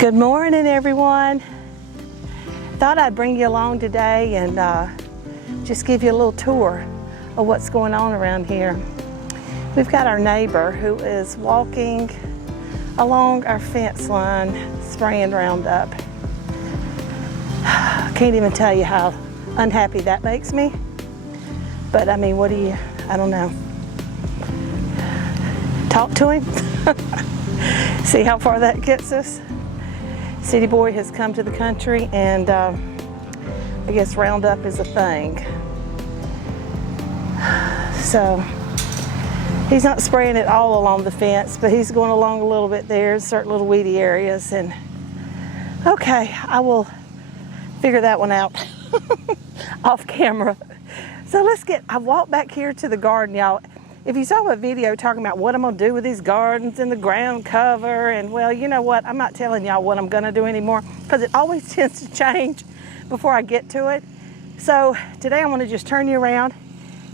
Good morning, everyone. Thought I'd bring you along today and just give you a little tour of what's going on around here. We've got our neighbor who is walking along our fence line spraying Roundup. I can't even tell you how unhappy that makes me. But I mean, I don't know. Talk to him. See how far that gets us. City boy has come to the country, and I guess Roundup is a thing. So he's not spraying it all along the fence, but he's going along a little bit there in certain little weedy areas. And okay, I will figure that one out off camera. So I walked back here to the garden, y'all. If you saw my video talking about what I'm going to do with these gardens and the ground cover, and well, you know what? I'm not telling y'all what I'm going to do anymore because it always tends to change before I get to it. So today I want to just turn you around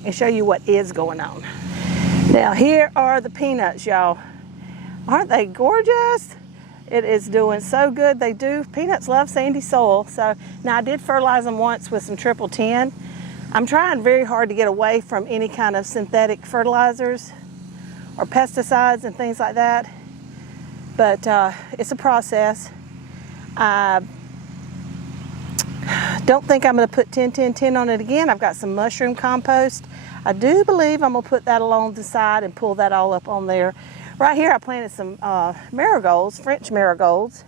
and show you what is going on. Now here are the peanuts, y'all. Aren't they gorgeous? It is doing so good. They do. Peanuts love sandy soil. So now I did fertilize them once with some triple 10. I'm trying very hard to get away from any kind of synthetic fertilizers or pesticides and things like that, but it's a process. I don't think I'm going to put 10-10-10 on it again. I've got some mushroom compost. I do believe I'm going to put that along the side and pull that all up on there. Right here I planted some marigolds, French marigolds.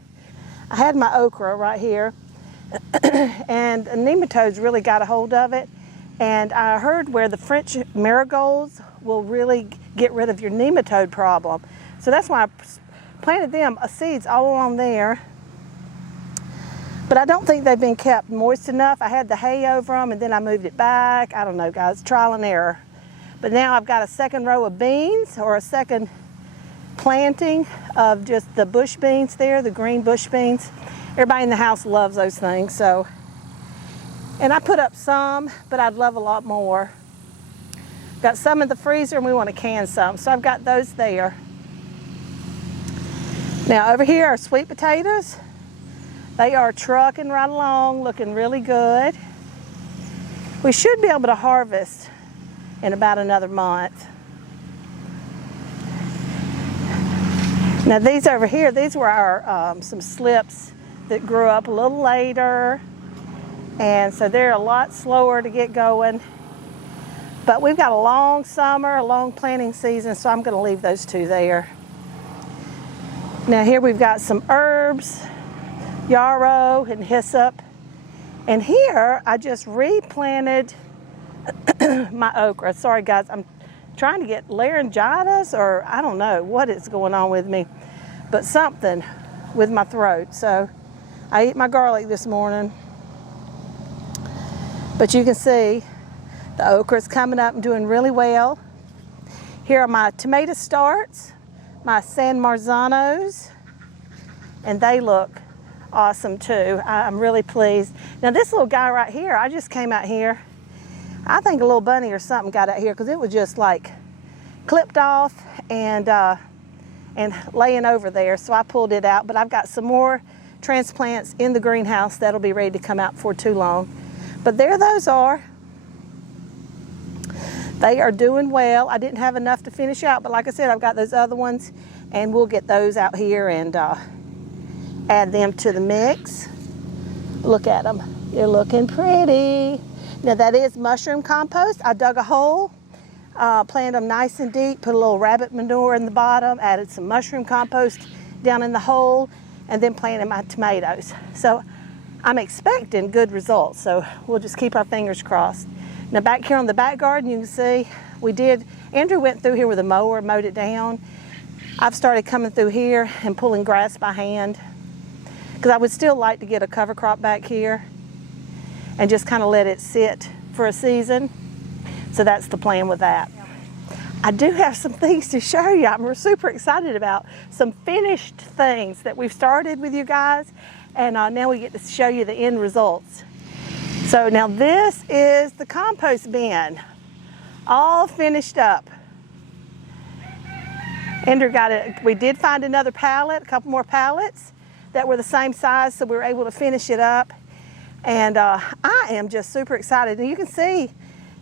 I had my okra right here and nematodes really got a hold of it. And I heard where the French marigolds will really get rid of your nematode problem. So that's why I planted them seeds all along there. But I don't think they've been kept moist enough. I had the hay over them and then I moved it back. I don't know, guys, trial and error. But now I've got a second row of beans, or a second planting of just the bush beans there, the green bush beans. Everybody in the house loves those things, so. And I put up some, but I'd love a lot more. Got some in the freezer and we want to can some, so I've got those there. Now over here are sweet potatoes. They are trucking right along, looking really good. We should be able to harvest in about another month. Now these over here, these were our some slips that grew up a little later. And so they're a lot slower to get going. But we've got a long summer, a long planting season, so I'm going to leave those two there. Now here we've got some herbs, yarrow and hyssop. And here I just replanted my okra. Sorry guys, I'm trying to get laryngitis, or I don't know what is going on with me, but something with my throat. So I ate my garlic this morning. But you can see the okra is coming up and doing really well. Here are my tomato starts, my San Marzanos, and they look awesome too. I'm really pleased. Now this little guy right here, I just came out here. I think a little bunny or something got out here because it was just like clipped off and laying over there. So I pulled it out, but I've got some more transplants in the greenhouse that'll be ready to come out before too long. But there those are. They are doing well. I didn't have enough to finish out, but like I said, I've got those other ones, and we'll get those out here and add them to the mix. Look at them. They're looking pretty. Now that is mushroom compost. I dug a hole, planted them nice and deep, put a little rabbit manure in the bottom, added some mushroom compost down in the hole, and then planted my tomatoes. So I'm expecting good results, so we'll just keep our fingers crossed. Now back here on the back garden, you can see Andrew went through here with a mower, mowed it down. I've started coming through here and pulling grass by hand because I would still like to get a cover crop back here and just kind of let it sit for a season. So that's the plan with that. I do have some things to show you. I'm super excited about some finished things that we've started with you guys. And now we get to show you the end results. So now this is the compost bin, all finished up. Andrew got it. We did find another pallet, a couple more pallets. that were the same size, so we were able to finish it up. And I am just super excited. And you can see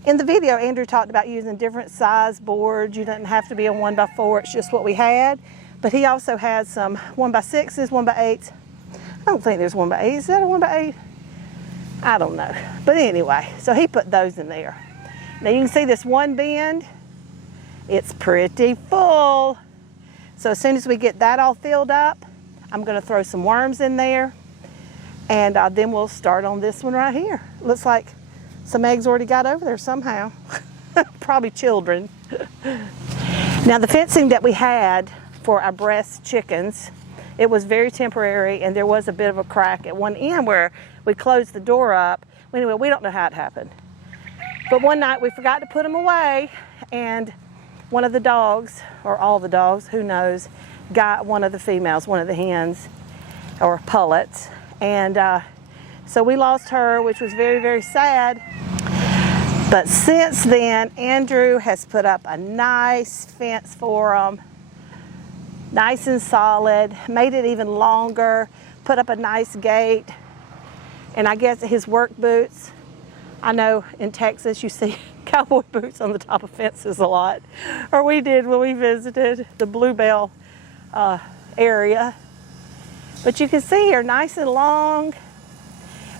in the video, Andrew talked about using different size boards. You didn't have to be a 1x4, it's just what we had. But he also had some 1x6s, 1x8s. I don't think there's 1x8. Is that a 1x8? I don't know. But anyway, so he put those in there. Now you can see this one bin, it's pretty full. So as soon as we get that all filled up, I'm gonna throw some worms in there, and then we'll start on this one right here. Looks like some eggs already got over there somehow. Probably children. Now the fencing that we had for our breast chickens, it was very temporary, and there was a bit of a crack at one end where we closed the door up. Anyway, we don't know how it happened. But one night we forgot to put them away, and one of the dogs, or all the dogs, who knows, got one of the females, one of the hens, or pullets. And so we lost her, which was very, very sad. But since then, Andrew has put up a nice fence for them, nice and solid, made it even longer, put up a nice gate, and I guess his work boots. I know in Texas you see cowboy boots on the top of fences a lot, or we did when we visited the Bluebell area. But you can see here, nice and long,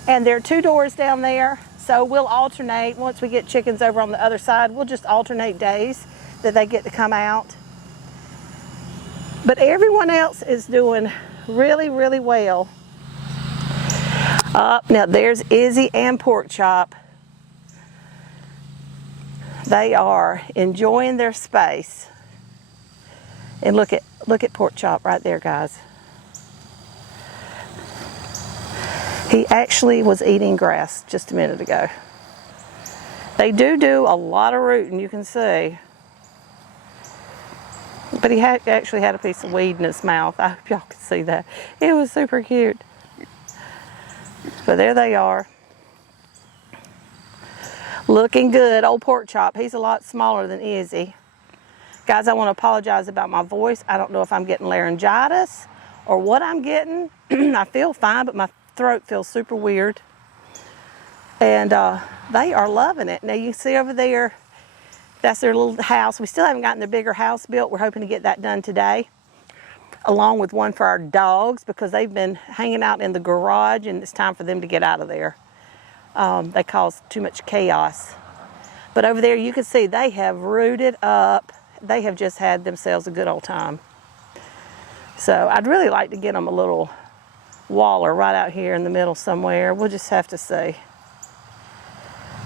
and there are 2 doors down there, so we'll alternate. Once we get chickens over on the other side, we'll just alternate days that they get to come out. But everyone else is doing really, really well. Now there's Izzy and Pork Chop. They are enjoying their space. And look at Pork Chop right there, guys. He actually was eating grass just a minute ago. They do a lot of rooting, you can see. But he actually had a piece of weed in his mouth. I hope y'all can see that. It was super cute. But there they are. Looking good. Old Pork Chop. He's a lot smaller than Izzy. Guys, I want to apologize about my voice. I don't know if I'm getting laryngitis or what I'm getting. I feel fine, but my throat feels super weird. And they are loving it. Now you see over there, that's their little house. We still haven't gotten their bigger house built. We're hoping to get that done today, along with one for our dogs, because they've been hanging out in the garage and it's time for them to get out of there. They cause too much chaos. But over there you can see they have rooted up. They have just had themselves a good old time. So I'd really like to get them a little waller right out here in the middle somewhere. We'll just have to see.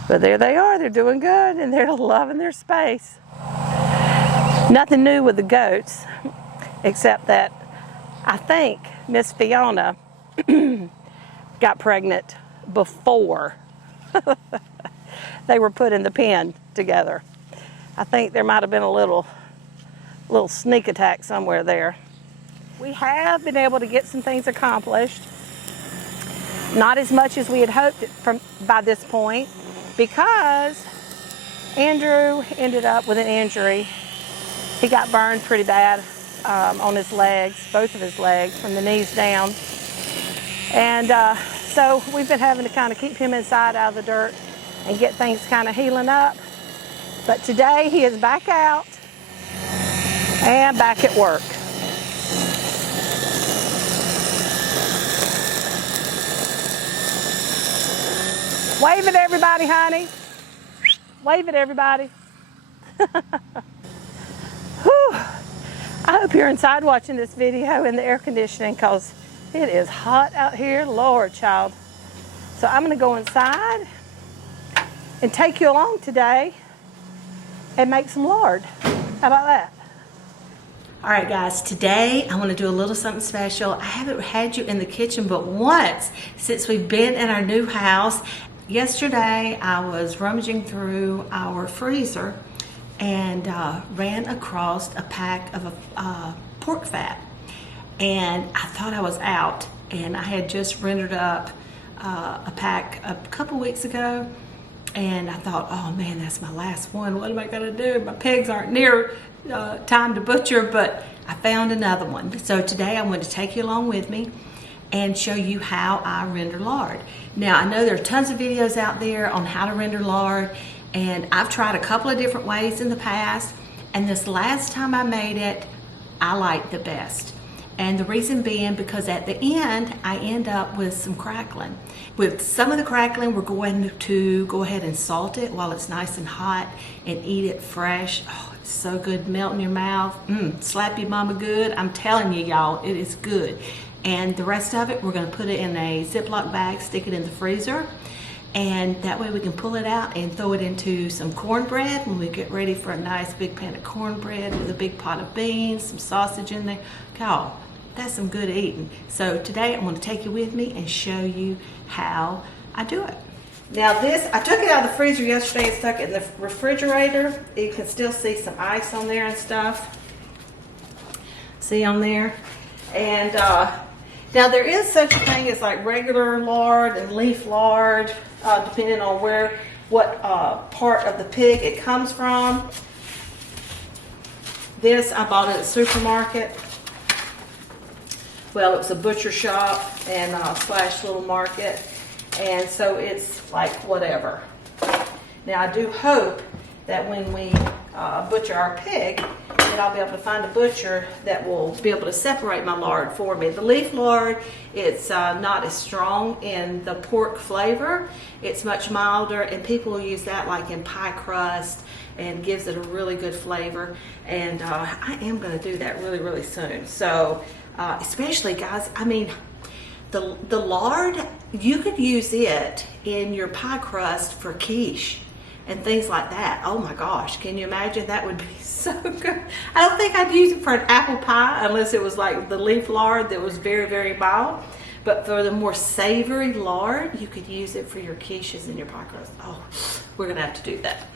But there they are. They're doing good and they're loving their space. Nothing new with the goats, except that I think Miss Fiona got pregnant before they were put in the pen together. I think there might have been a little sneak attack somewhere there. We have been able to get some things accomplished. Not as much as we had hoped by this point, because Andrew ended up with an injury. He got burned pretty bad on his legs, both of his legs, from the knees down. And so we've been having to kind of keep him inside out of the dirt and get things kind of healing up. But today he is back out and back at work. Wave at everybody, honey. Wave at everybody. Whew. I hope you're inside watching this video in the air conditioning, because it is hot out here. Lord, child. So I'm going to go inside and take you along today and make some lard. How about that? All right, guys, today I want to do a little something special. I haven't had you in the kitchen but once since we've been in our new house. Yesterday I was rummaging through our freezer and ran across a pack of pork fat, and I thought I was out, and I had just rendered up a pack a couple weeks ago, and I thought, oh man, that's my last one. What am I gonna do? My pigs aren't near time to butcher, but I found another one. So today I want to take you along with me and show you how I render lard. Now, I know there are tons of videos out there on how to render lard, and I've tried a couple of different ways in the past, and this last time I made it, I liked the best. And the reason being because at the end, I end up with some crackling. With some of the crackling, we're going to go ahead and salt it while it's nice and hot and eat it fresh. Oh, it's so good, melt in your mouth. Slap your mama good. I'm telling you, y'all, it is good. And the rest of it, we're gonna put it in a Ziploc bag, stick it in the freezer, and that way we can pull it out and throw it into some cornbread when we get ready for a nice big pan of cornbread with a big pot of beans, some sausage in there. Y'all, that's some good eating. So today I'm going to take you with me and show you how I do it. Now this, I took it out of the freezer yesterday and stuck it in the refrigerator. You can still see some ice on there and stuff. See on there? And now there is such a thing as like regular lard and leaf lard, depending on what part of the pig it comes from. This I bought at a supermarket. Well, it was a butcher shop and slash little market, and so it's like whatever. Now I do hope that when we butcher our pig, that I'll be able to find a butcher that will be able to separate my lard for me. The leaf lard, it's not as strong in the pork flavor. It's much milder, and people will use that like in pie crust and gives it a really good flavor. And I am going to do that really, really soon. So especially, guys, I mean, the lard, you could use it in your pie crust for quiche and things like that. Oh my gosh, can you imagine? That would be so good. I don't think I'd use it for an apple pie unless it was like the leaf lard that was very, very mild. But for the more savory lard, you could use it for your quiches and your pie crust. Oh, we're gonna have to do that.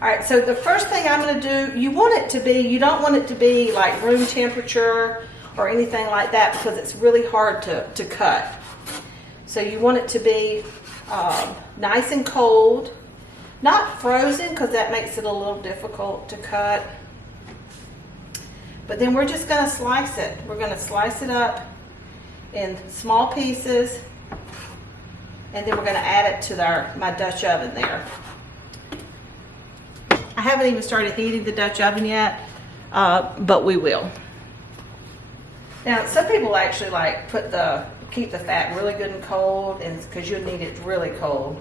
All right, so the first thing I'm gonna do, you don't want it to be like room temperature or anything like that, because it's really hard to cut. So you want it to be nice and cold, not frozen, because that makes it a little difficult to cut. But then we're just gonna slice it. We're gonna slice it up in small pieces, and then we're gonna add it to my Dutch oven there. I haven't even started heating the Dutch oven yet, but we will. Now, some people actually like keep the fat really good and cold, and because you'll need it really cold,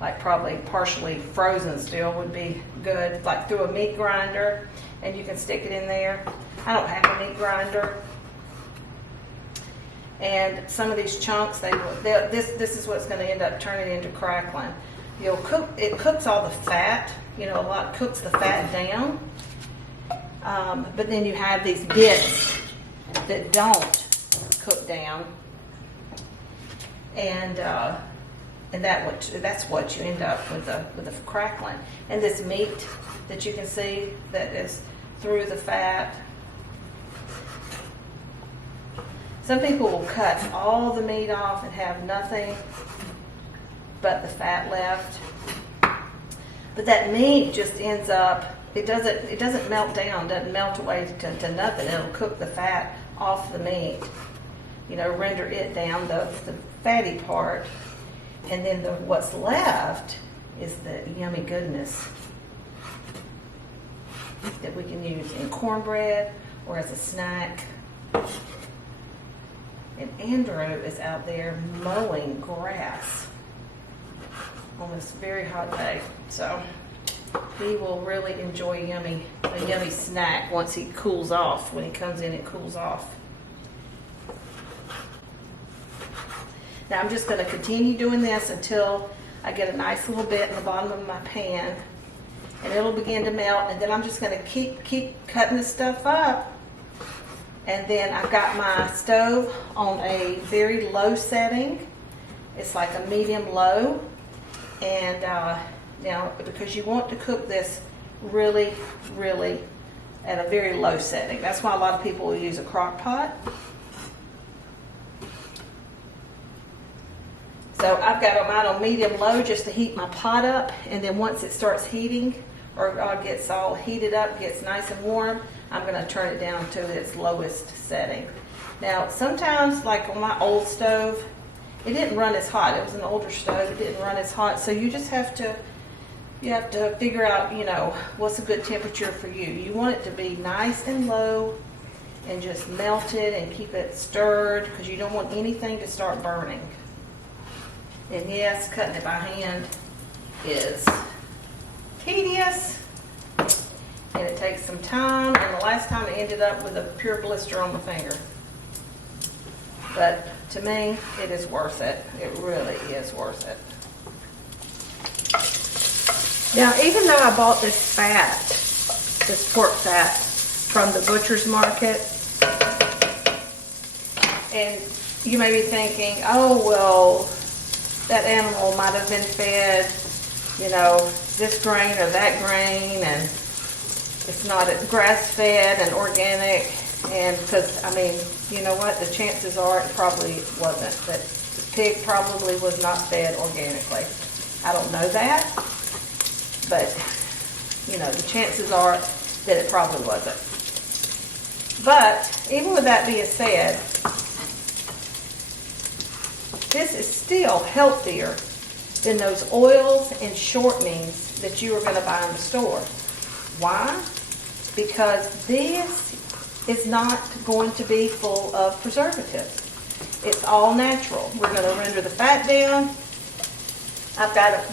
like probably partially frozen still would be good, like through a meat grinder, and you can stick it in there. I don't have a meat grinder. And some of these chunks, this is what's going to end up turning into crackling. It cooks all the fat, cooks the fat down. But then you have these bits that don't cook down, and that's what you end up with the crackling. And this meat that you can see that is through the fat. Some people will cut all the meat off and have nothing but the fat left. But that meat just ends up, it doesn't melt down, doesn't melt away to nothing. It'll cook the fat off the meat, render it down, the fatty part. And then what's left is the yummy goodness that we can use in cornbread or as a snack. And Andrew is out there mowing grass on this very hot day. So he will really enjoy a yummy snack once he cools off. When he comes in, it cools off. Now I'm just going to continue doing this until I get a nice little bit in the bottom of my pan, and it'll begin to melt. And then I'm just going to keep cutting this stuff up. And then I've got my stove on a very low setting. It's like a medium low. And now, because you want to cook this really, really at a very low setting. That's why a lot of people will use a crock pot. So I've got mine on medium low just to heat my pot up. And then once it starts heating, or gets all heated up, gets nice and warm, I'm going to turn it down to its lowest setting. Now, sometimes, like on my old stove, it didn't run as hot. It was an older stove. It didn't run as hot. So you just have to, figure out, what's a good temperature for you. You want it to be nice and low and just melted and keep it stirred because you don't want anything to start burning. And yes, cutting it by hand is tedious and it takes some time. And the last time I ended up with a pure blister on my finger. But to me, it is worth it. It really is worth it. Now, even though I bought this fat, this pork fat from the butcher's market, and you may be thinking, oh, well, that animal might have been fed, this grain or that grain, and it's not grass-fed and organic, and because, you know what, the chances are it probably wasn't. That the pig probably was not fed organically. I don't know that, but, the chances are that it probably wasn't. But, even with that being said, this is still healthier than those oils and shortenings that you are going to buy in the store. Why? Because this is not going to be full of preservatives. It's all natural. We're going to render the fat down. I've got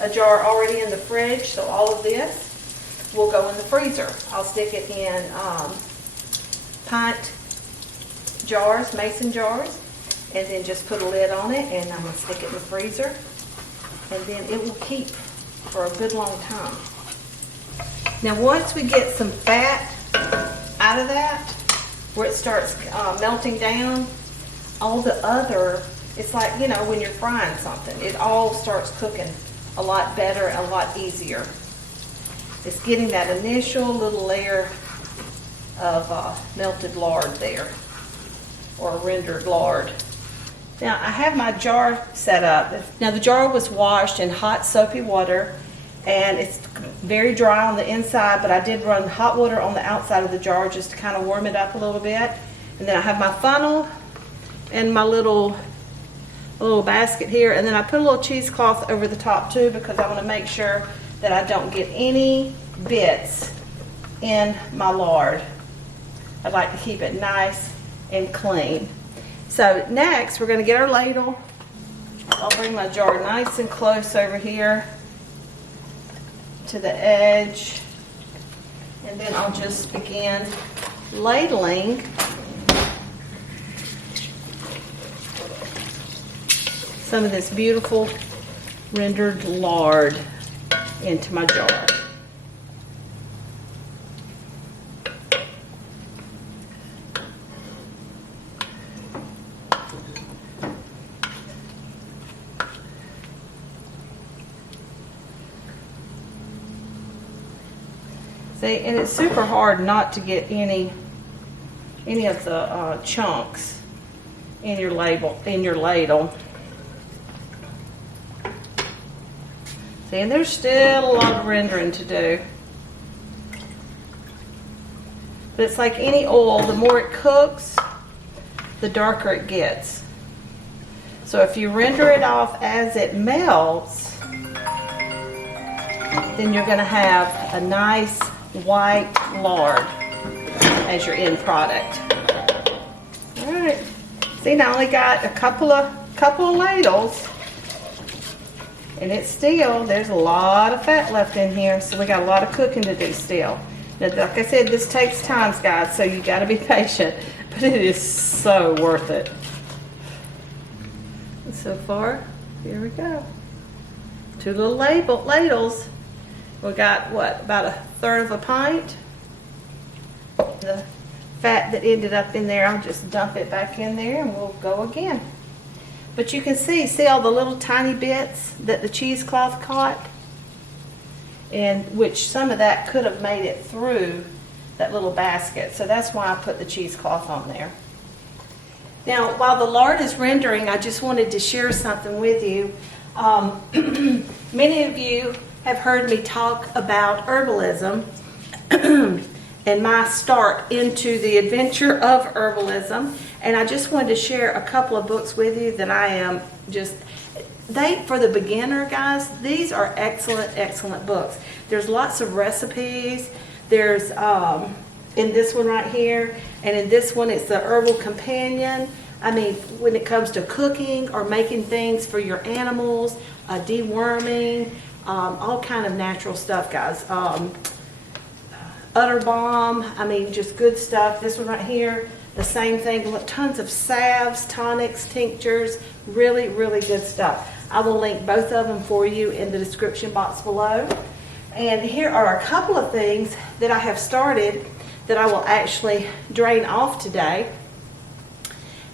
a jar already in the fridge, so all of this will go in the freezer. I'll stick it in pint jars, mason jars, and then just put a lid on it, and I'm going to stick it in the freezer, and then it will keep for a good long time. Now, once we get some fat out of that, where it starts melting down, all the other, it's like, when you're frying something, it all starts cooking a lot better and a lot easier. It's getting that initial little layer of melted lard there, or rendered lard. Now, I have my jar set up. Now, the jar was washed in hot soapy water, and it's very dry on the inside, but I did run hot water on the outside of the jar just to kind of warm it up a little bit. And then I have my funnel and my little basket here, and then I put a little cheesecloth over the top too, because I want to make sure that I don't get any bits in my lard. I'd like to keep it nice and clean. So next, we're going to get our ladle. I'll bring my jar nice and close over here to the edge, and then I'll just begin ladling some of this beautiful rendered lard into my jar. See, and it's super hard not to get any of the chunks in your ladle. See, and there's still a lot of rendering to do. But it's like any oil, the more it cooks, the darker it gets. So if you render it off as it melts, then you're going to have a nice white lard as your end product. All right. See, now I only got a couple of ladles, and it's still, there's a lot of fat left in here, so we got a lot of cooking to do still. Now, like I said, this takes time, guys, so you got to be patient, but it is so worth it. And so far, here we go. 2 little ladles. We got, what, about 1/3 of a pint. The fat that ended up in there, I'll just dump it back in there and we'll go again. But you can see all the little tiny bits that the cheesecloth caught, and which some of that could have made it through that little basket. So that's why I put the cheesecloth on there. Now, while the lard is rendering, I just wanted to share something with you. Many of you have heard me talk about herbalism and my start into the adventure of herbalism. And I just wanted to share a couple of books with you that I am just, for the beginner, guys, these are excellent books. There's lots of recipes. There's in this one right here, and in this one it's the Herbal Companion. I mean, when it comes to cooking or making things for your animals, deworming, all kind of natural stuff, guys. Utter Bomb, I mean, just good stuff. This one right here, the same thing. Look, tons of salves, tonics, tinctures, really good stuff. I will link both of them for you in the description box below. And here are a couple of things that I have started that I will actually drain off today.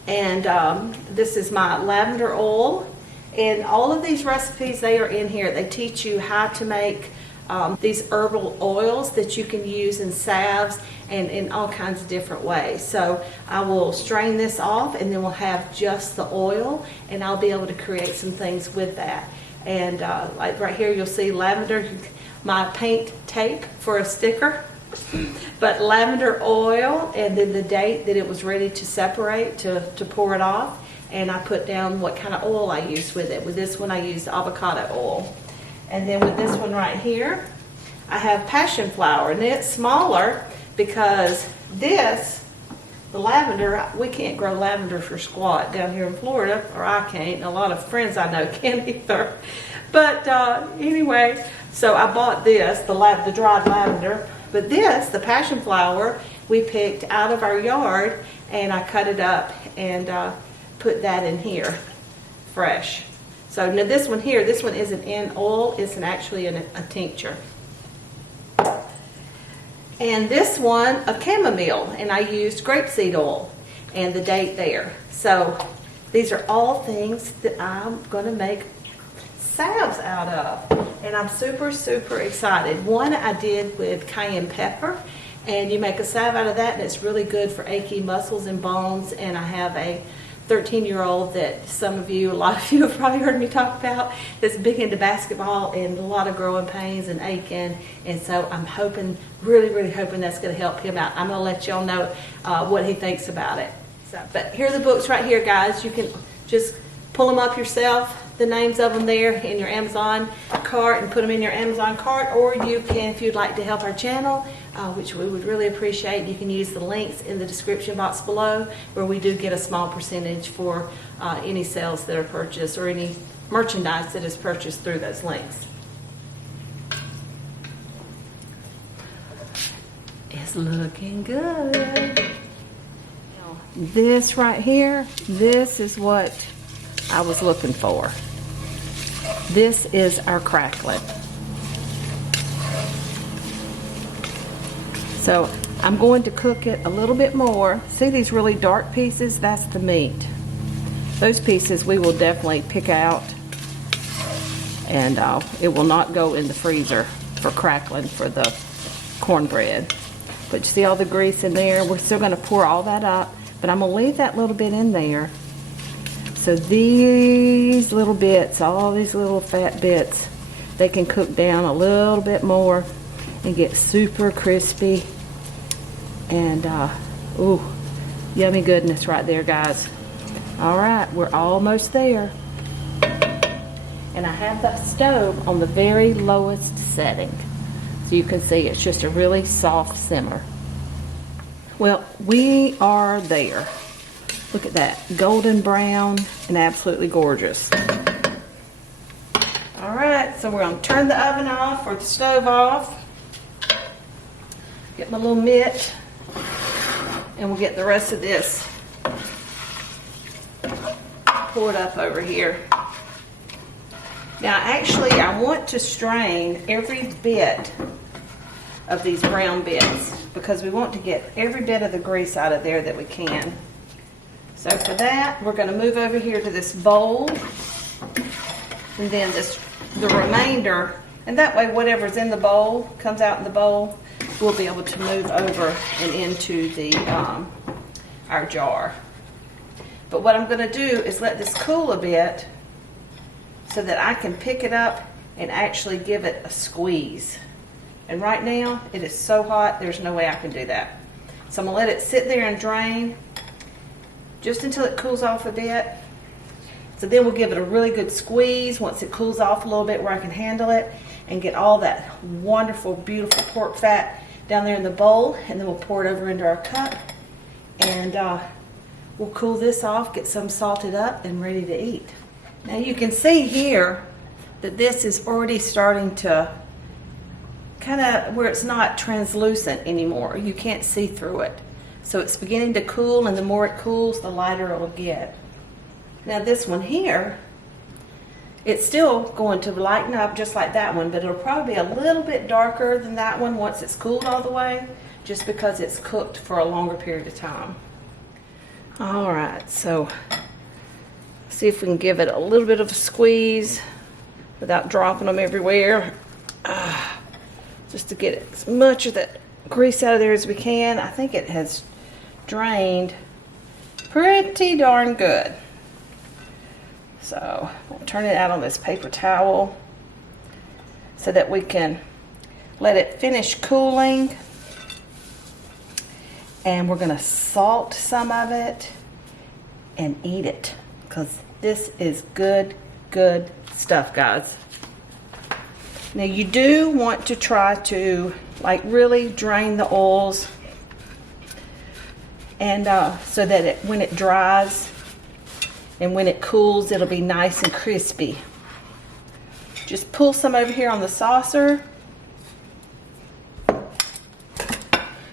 And this is my lavender oil. And all of these recipes, they are in here. They teach you how to make these herbal oils that you can use in salves and in all kinds of different ways. So I will strain this off, and then we'll have just the oil, and I'll be able to create some things with that. And like right here, you'll see lavender, my paint tape for a sticker, but lavender oil, and then the date that it was ready to separate to pour it off. And I put down what kind of oil I used with it. With this one, I used avocado oil. And then with this one right here, I have passion flower, and it's smaller because this, the lavender, we can't grow lavender for squat down here in Florida, or I can't, and a lot of friends I know can't either. But anyway, so I bought this, the dried lavender, but this, the passion flower, we picked out of our yard, and I cut it up and put that in here, fresh. So now this one here, this one isn't in oil, it's actually in a tincture. And this one, a chamomile, and I used grapeseed oil and the date there. So these are all things that I'm going to make salves out of. And I'm super excited. One I did with cayenne pepper, and you make a salve out of that, and it's really good for achy muscles and bones. And I have a 13-year-old that a lot of you have probably heard me talk about, that's big into basketball and a lot of growing pains and aching, and so I'm really hoping that's going to help him out. I'm going to let y'all know what he thinks about it. But here are the books right here, guys. You can just pull them up yourself, the names of them there in your Amazon cart, and put them in your Amazon cart, or you can, if you'd like to help our channel, which we would really appreciate, you can use the links in the description box below, where we do get a small percentage for any sales that are purchased or any merchandise that is purchased through those links. It's looking good. This right here, this is what I was looking for. This is our crackling. So I'm going to cook it a little bit more. See these really dark pieces? That's the meat. Those pieces we will definitely pick out, and it will not go in the freezer for crackling for the cornbread. But you see all the grease in there? We're still going to pour all that up, but I'm going to leave that little bit in there. So these little bits, all these little fat bits, they can cook down a little bit more and get super crispy. And ooh, yummy goodness right there, guys. All right, we're almost there. And I have the stove on the very lowest setting, so you can see it's just a really soft simmer. Well, we are there. Look at that, golden brown and absolutely gorgeous. All right, so we're gonna turn the oven off or the stove off. Get my little mitt, and we'll get the rest of this poured up over here. Now, actually, I want to strain every bit of these brown bits because we want to get every bit of the grease out of there that we can. So for that, we're going to move over here to this bowl, and then the remainder, and that way whatever's in the bowl comes out in the bowl. We'll be able to move over and into the our jar. But what I'm going to do is let this cool a bit so that I can pick it up and actually give it a squeeze. And right now, it is so hot, there's no way I can do that. So I'm going to let it sit there and drain. just until it cools off a bit. So then we'll give it a really good squeeze once it cools off a little bit where I can handle it and get all that wonderful, beautiful pork fat down there in the bowl, and then we'll pour it over into our cup, and we'll cool this off, get some salted up and ready to eat. Now you can see here that this is already starting to kind of where it's not translucent anymore. You can't see through it. So it's beginning to cool, and the more it cools, the lighter it'll get. Now this one here, it's still going to lighten up just like that one, but it'll probably be a little bit darker than that one once it's cooled all the way, just because it's cooked for a longer period of time. All right, so see if we can give it a little bit of a squeeze without dropping them everywhere. Just to get as much of that grease out of there as we can. I think it has drained pretty darn good. So we'll turn it out on this paper towel so that we can let it finish cooling. And we're going to salt some of it and eat it, because this is good stuff, guys. Now you do want to try to like really drain the oils, and so that when it dries and when it cools, it'll be nice and crispy. Just pull some over here on the saucer.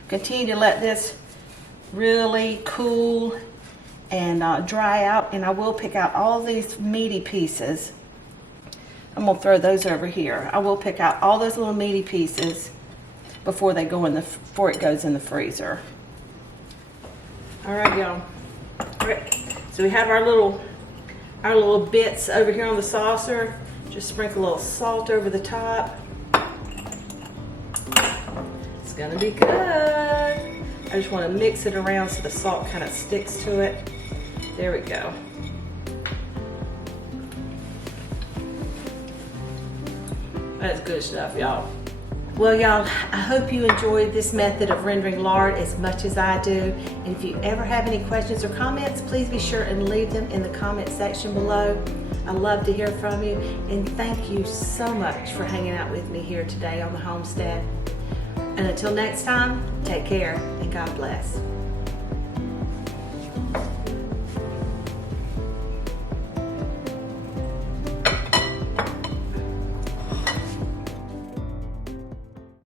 Continue to let this really cool and dry out, and I will pick out all these meaty pieces. I'm gonna throw those over here. I will pick out all those little meaty pieces before they go before it goes in the freezer. All right, y'all. All right. So we have our little bits over here on the saucer. Just sprinkle a little salt over the top. It's gonna be good. I just want to mix it around so the salt kind of sticks to it. There we go. That's good stuff, y'all. Well, y'all, I hope you enjoyed this method of rendering lard as much as I do. And if you ever have any questions or comments, please be sure and leave them in the comment section below. I love to hear from you. And thank you so much for hanging out with me here today on the Homestead. And until next time, take care and God bless.